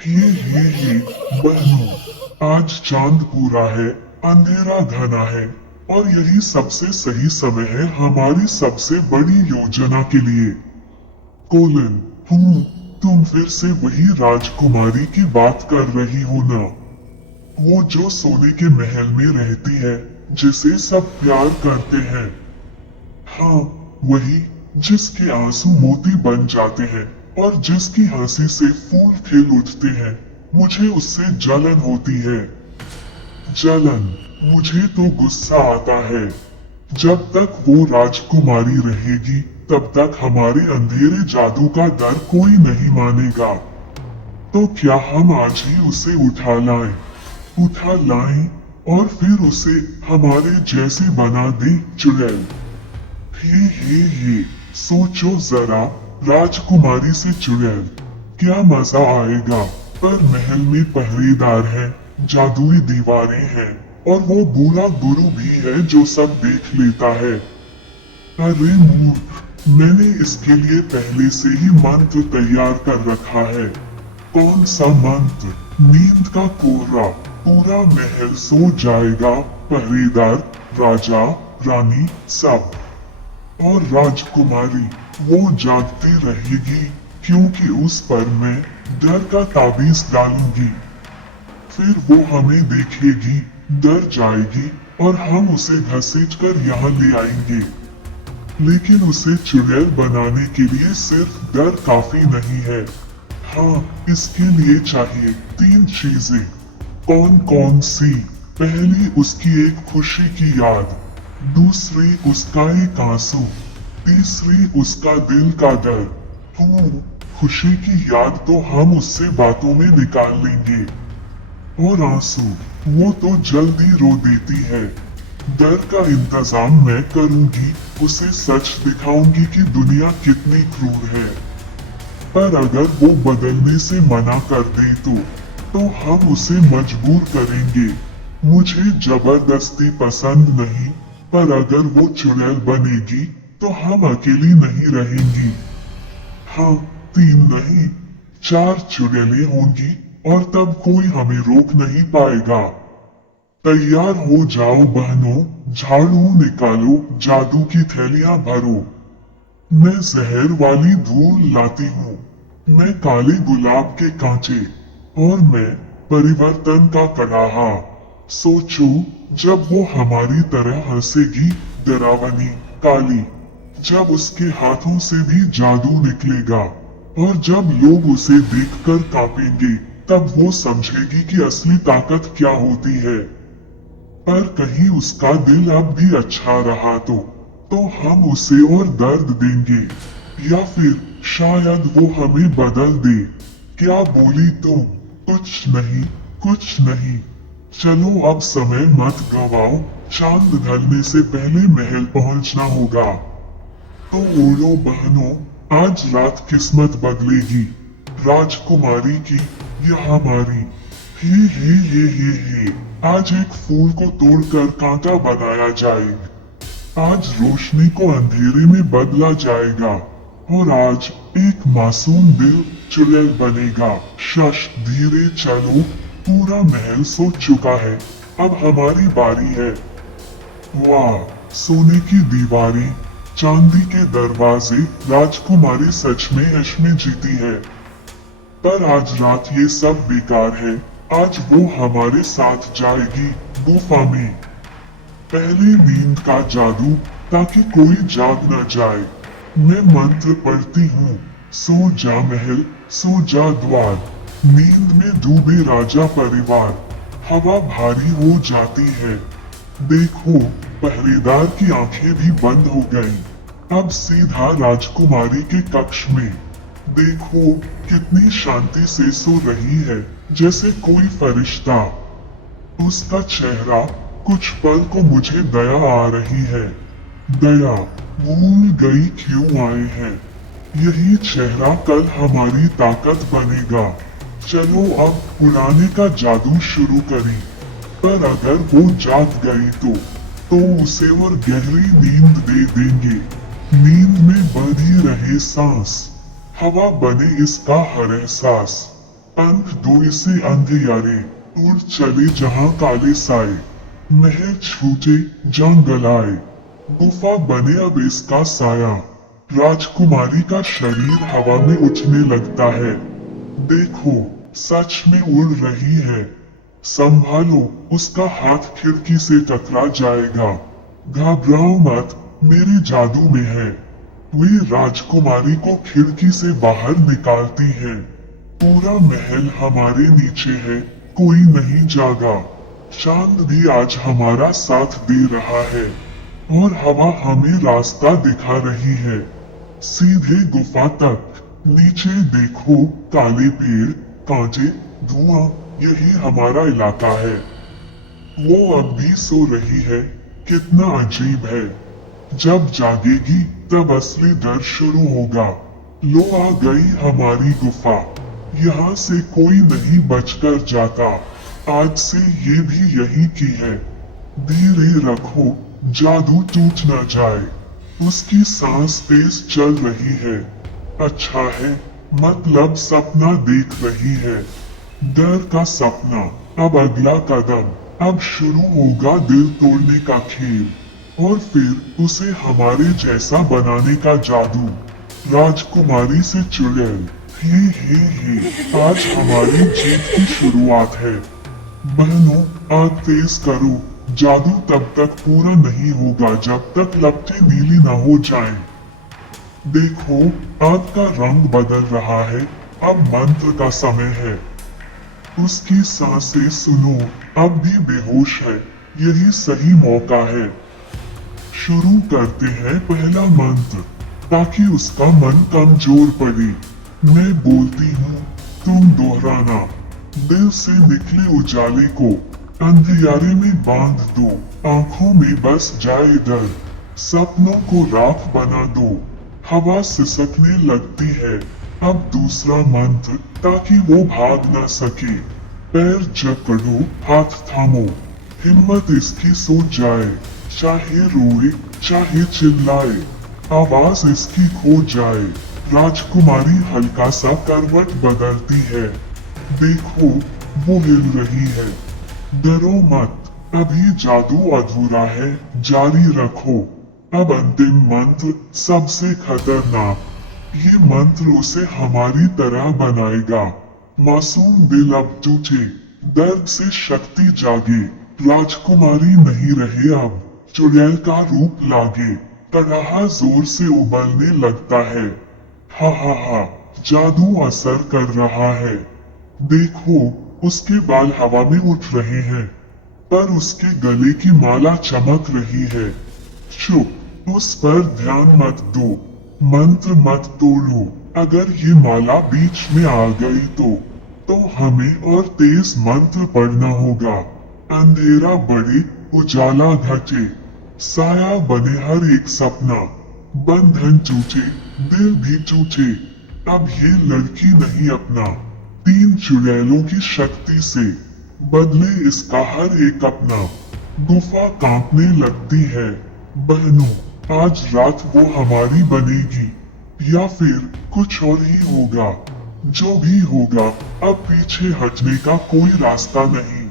ही बहनों, आज चांद पूरा है, अंधेरा घना है और यही सबसे सही समय है हमारी सबसे बड़ी योजना के लिए। कोलन, तुम फिर से वही राजकुमारी की बात कर रही हो ना? वो जो सोने के महल में रहती है, जिसे सब प्यार करते हैं। हाँ, वही, जिसके आंसू मोती बन जाते हैं और जिसकी हंसी से फूल खिल उठते हैं। मुझे उससे जलन होती है। जलन। मुझे तो गुस्सा आता है। जब तक वो राजकुमारी रहेगी, तब तक हमारे अंधेरे जादू का डर कोई नहीं मानेगा। तो क्या हम आज ही उसे उठा लाएं और फिर उसे हमारे जैसे बना दें, चुड़ैल? हे, सोचो जरा, राजकुमारी से चुड़ैल, क्या मजा आएगा। पर महल में पहरेदार है, जादुई दीवारें हैं और वो बूढ़ा गुरु भी है जो सब देख लेता है। अरे मूर्ख, मैंने इसके लिए पहले से ही मंत्र तैयार कर रखा है। कौन सा मंत्र? नींद का कोहरा, पूरा महल सो जाएगा, पहरेदार, राजा, रानी, सब। और राजकुमारी, वो जागती रहेगी क्योंकि उस पर मैं डर का ताबीज डालूंगी। फिर वो हमें देखेगी, डर जाएगी और हम उसे घसीटकर यहाँ ले आएंगे। लेकिन उसे चुड़ैल बनाने के लिए सिर्फ डर काफी नहीं है। हाँ, इसके लिए चाहिए 3 चीजें। कौन कौन सी? पहली, उसकी एक खुशी की याद। दूसरी, उसका एक आंसू। तीसरी, उसका दिल का डर। खुशी की याद तो हम उससे बातों में निकाल लेंगे। और आंसू, वो तो जल्दी रो देती है। डर का इंतजाम मैं करूंगी, उसे सच दिखाऊंगी कि दुनिया कितनी क्रूर है। पर अगर वो बदलने से मना कर दे तो हम उसे मजबूर करेंगे। मुझे जबरदस्ती पसंद नहीं, पर अगर वो चुड़ैल बनेगी तो हम अकेली नहीं रहेंगी। हाँ, 3 नहीं, 4 चुड़ैलें होंगी और तब कोई हमें रोक नहीं पाएगा। तैयार हो जाओ बहनों, झाड़ू निकालो, जादू की थैलियां भरो। मैं जहर वाली धूल लाती हूँ, मैं काले गुलाब के कांचे और मैं परिवर्तन का कड़ाहा। सोचो, जब वो हमारी तरह हंसेगी, डरावनी, काली, जब उसके हाथों से भी जादू निकलेगा और जब लोग उसे देखकर कांपेंगे, तब वो समझेगी कि असली ताकत क्या होती है। पर कहीं उसका दिल अब भी अच्छा रहा तो हम उसे और दर्द देंगे, या फिर शायद वो हमें बदल दे। क्या बोली तुम? कुछ नहीं, कुछ नहीं। चलो अब समय मत गवाओ, चांद ढलने से पहले महल पहुंचना होगा। तो ओढ़ो बहनों, आज रात किस्मत बदलेगी, राजकुमारी की या हमारी। हे, आज एक फूल को तोड़कर कांटा बनाया जाएगा। आज रोशनी को अंधेरे में बदला जाएगा और आज एक मासूम दिल चुड़ैल बनेगा। शश, धीरे चलो, पूरा महल सो चुका है, अब हमारी बारी है। वाह, सोने की दीवारें, चांदी के दरवाजे, राजकुमारी सच में इसमें जीती है। पर आज रात ये सब बेकार है। आज वो हमारे साथ जाएगी गुफा में। पहले नींद का जादू, ताकि कोई जाग न जाए। मैं मंत्र पढ़ती हूँ, सो जा महल, सो जा द्वार, नींद में डूबे राजा परिवार। हवा भारी हो जाती है। देखो, पहरेदार की आंखें भी बंद हो गईं। अब सीधा राजकुमारी के कक्ष में। देखो, कितनी शांति से सो रही है, जैसे कोई फरिश्ता। उसका चेहरा, कुछ पल को मुझे दया आ रही है। दया, भूल गई क्यों आए हैं। यही चेहरा कल हमारी ताकत बनेगा। चलो अब उड़ाने का जादू शुरू करें। पर अगर वो जाग गई तो उसे और गहरी नींद दे देंगे। नींद में बंधी रहे सांस, हवा बने इसका हर एहसास। अंक दो इसे अंधियारे, उड़ चले जहां काले साए, महल छूटे जंगल आए, गुफा बने अब इसका साया। राजकुमारी का शरीर हवा में उठने लगता है। देखो, सच में उड़ रही है। संभालो, उसका हाथ खिड़की से टकरा जाएगा। घबराओ मत, मेरे जादू में है। वे राजकुमारी को खिड़की से बाहर निकालती है। पूरा महल हमारे नीचे है, कोई नहीं जागा। चांद भी आज हमारा साथ दे रहा है और हवा हमें रास्ता दिखा रही है, सीधे गुफा तक। नीचे देखो, काले पेड़, कांटे, धुआं, यही हमारा इलाका है। वो अब भी सो रही है, कितना अजीब है। जब जागेगी तब असली डर शुरू होगा। लो आ गई हमारी गुफा, यहाँ से कोई नहीं बचकर जाता। आज से ये भी यही की है। धीरे रखो, जादू टूट न जाए। उसकी सांस तेज चल रही है। अच्छा है, मतलब सपना देख रही है। डर का सपना। अब अगला कदम, अब शुरू होगा दिल तोड़ने का खेल, और फिर उसे हमारे जैसा बनाने का जादू। राजकुमारी से चुड़ैल, हे, आज हमारी जीत की शुरुआत है। बहनों, आग तेज करो, जादू तब तक पूरा नहीं होगा जब तक लपटें नीली न हो जाएं। देखो, आग का रंग बदल रहा है, अब मंत्र का समय है। उसकी सांसें सुनो, अब भी बेहोश है, यही सही मौका है। शुरू करते हैं पहला मंत्र, ताकि उसका मन कमजोर पड़े। मैं बोलती हूँ, तुम दोहराना। दिल से निकले उजाले को अंधियारे में बांध दो। आंखों में बस जाए डर, सपनों को राख बना दो। हवा सिसकने लगती है। अब दूसरा मंत्र, ताकि वो भाग न सके। पैर जकड़ो, हाथ थामो, हिम्मत इसकी सो जाए। चाहे रोए, चाहे चिल्लाए, आवाज इसकी खो जाए। राजकुमारी हल्का सा करवट बदलती है। देखो, वो हिल रही है। डरो मत, अभी जादू अधूरा है, जारी रखो। अब अंतिम मंत्र, सबसे खतरनाक। ये मंत्र उसे हमारी तरह बनाएगा। मासूम दिल अब टूटे, दर्द से शक्ति जागे। राजकुमारी नहीं रहे अब, चुड़ैल का रूप लागे। कड़ाहा जोर से उबलने लगता है। हा, जादू असर कर रहा है। देखो, उसके बाल हवा में उठ रहे हैं, पर उसके गले की माला चमक रही है। चुप, उस पर ध्यान मत दो, मंत्र मत तोड़ो। अगर ये माला बीच में आ गई तो हमें और तेज मंत्र पढ़ना होगा। अंधेरा बढ़े, उजाला घटे, साया बने हर एक सपना। बंधन टूटे, दिल भी टूटे। अब ये लड़की नहीं अपना। 3 चुड़ैलों की शक्ति से बदले इसका हर एक अपना। गुफा कांपने लगती है। बहनों, आज रात वो हमारी बनेगी, या फिर कुछ और ही होगा। जो भी होगा, अब पीछे हटने का कोई रास्ता नहीं।